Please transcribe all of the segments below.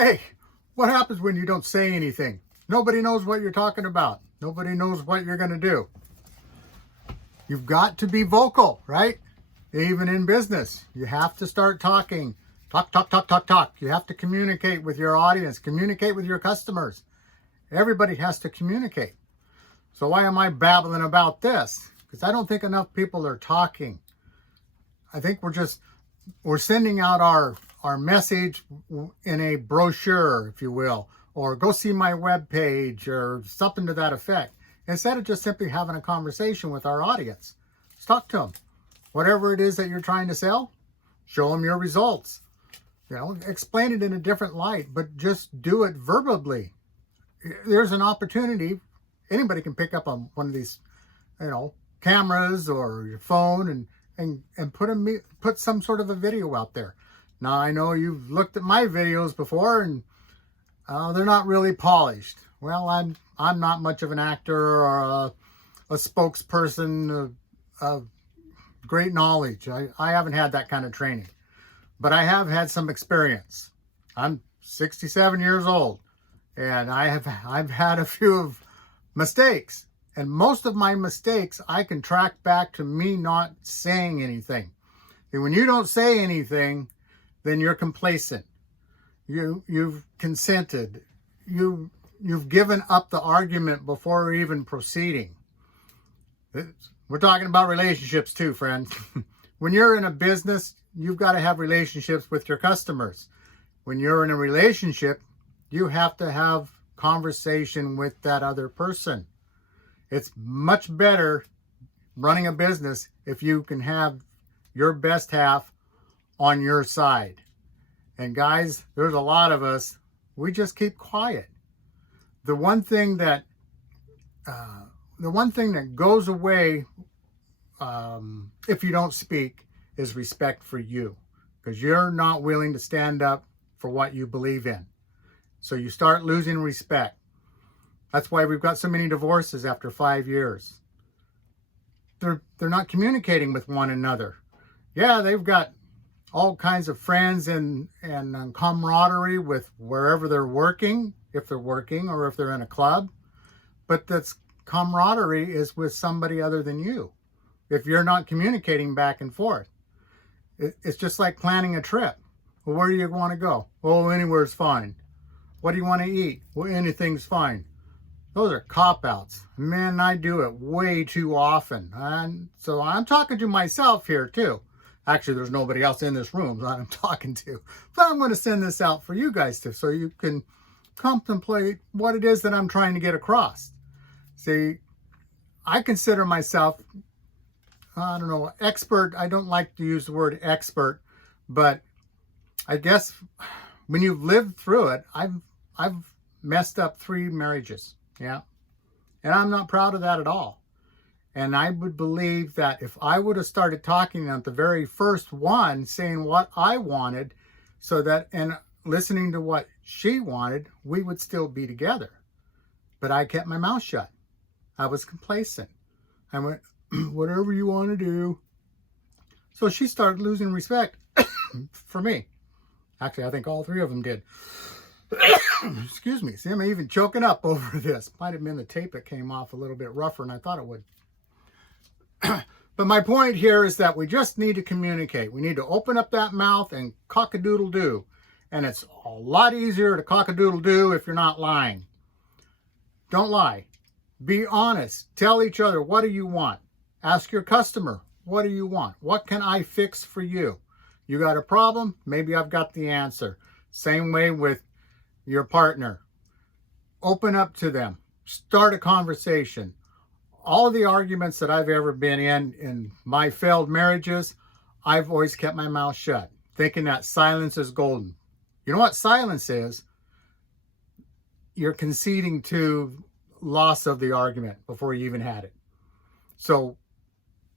Hey, what happens when you don't say anything? Nobody knows what you're talking about. Nobody knows what you're going to do. You've got to be vocal, right? Even in business, you have to start talking. Talk, talk, talk, talk, talk. You have to communicate with your audience, communicate with your customers. Everybody has to communicate. So why am I babbling about this? Because I don't think enough people are talking. I think we're sending out our message in a brochure, if you will, or go see my webpage or something to that effect, instead of just simply having a conversation with our audience. Let's talk to them. Whatever it is that you're trying to sell, show them your results. Explain it in a different light, but just do it verbally. There's an opportunity. Anybody can pick up on one of these, cameras or your phone and put some sort of a video out there. Now, I know you've looked at my videos before and they're not really polished. Well, I'm not much of an actor or a spokesperson of great knowledge. I haven't had that kind of training, but I have had some experience. I'm 67 years old and I've had a few of mistakes, and most of my mistakes I can track back to me not saying anything. And when you don't say anything, then you're complacent. You've consented. You've given up the argument before even proceeding. We're talking about relationships too, friends. When you're in a business, you've got to have relationships with your customers. When you're in a relationship, you have to have conversation with that other person. It's much better running a business if you can have your best half on your side. And guys, there's a lot of us, we just keep quiet. The one thing that goes away if you don't speak is respect for you, because you're not willing to stand up for what you believe in. So you start losing respect. That's why we've got so many divorces after 5 years. They're not communicating with one another. Yeah, they've got all kinds of friends and camaraderie with wherever they're working, if they're working or if they're in a club. But that's camaraderie is with somebody other than you. If you're not communicating back and forth, it's just like planning a trip. Well, where do you want to go? Oh, anywhere's fine. What do you want to eat? Well, anything's fine. Those are cop-outs. Man, I do it way too often. And so I'm talking to myself here too. Actually, there's nobody else in this room that I'm talking to. But I'm going to send this out for you guys too, so you can contemplate what it is that I'm trying to get across. See, I consider myself, expert. I don't like to use the word expert, but I guess when you've lived through it, I've messed up 3 marriages. Yeah. And I'm not proud of that at all. And I would believe that if I would have started talking at the very first one, saying what I wanted, and listening to what she wanted, we would still be together. But I kept my mouth shut. I was complacent. I went, whatever you want to do. So she started losing respect for me. Actually, I think all 3 of them did. Excuse me. See, I'm even choking up over this. Might have been the tape that came off a little bit rougher than I thought it would. But my point here is that we just need to communicate. We need to open up that mouth and cock-a-doodle-doo. And it's a lot easier to cock-a-doodle-doo if you're not lying. Don't lie. Be honest. Tell each other, what do you want? Ask your customer, what do you want? What can I fix for you? You got a problem? Maybe I've got the answer. Same way with your partner. Open up to them. Start a conversation. All the arguments that I've ever been in my failed marriages, I've always kept my mouth shut, thinking that silence is golden. You know what silence is? You're conceding to loss of the argument before you even had it. So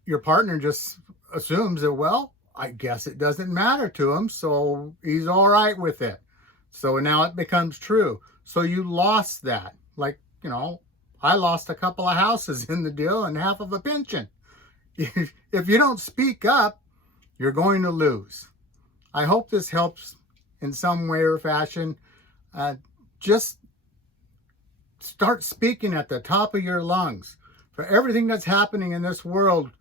your partner just assumes that, well, I guess it doesn't matter to him, so he's all right with it. So now it becomes true. So you lost that. Like, I lost a couple of houses in the deal and half of a pension. If you don't speak up, you're going to lose. I hope this helps in some way or fashion. Just start speaking at the top of your lungs. For everything that's happening in this world,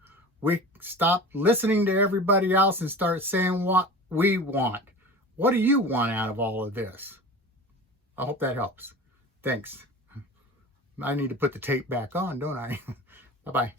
we stop listening to everybody else and start saying what we want. What do you want out of all of this? I hope that helps. Thanks. I need to put the tape back on, don't I? Bye-bye.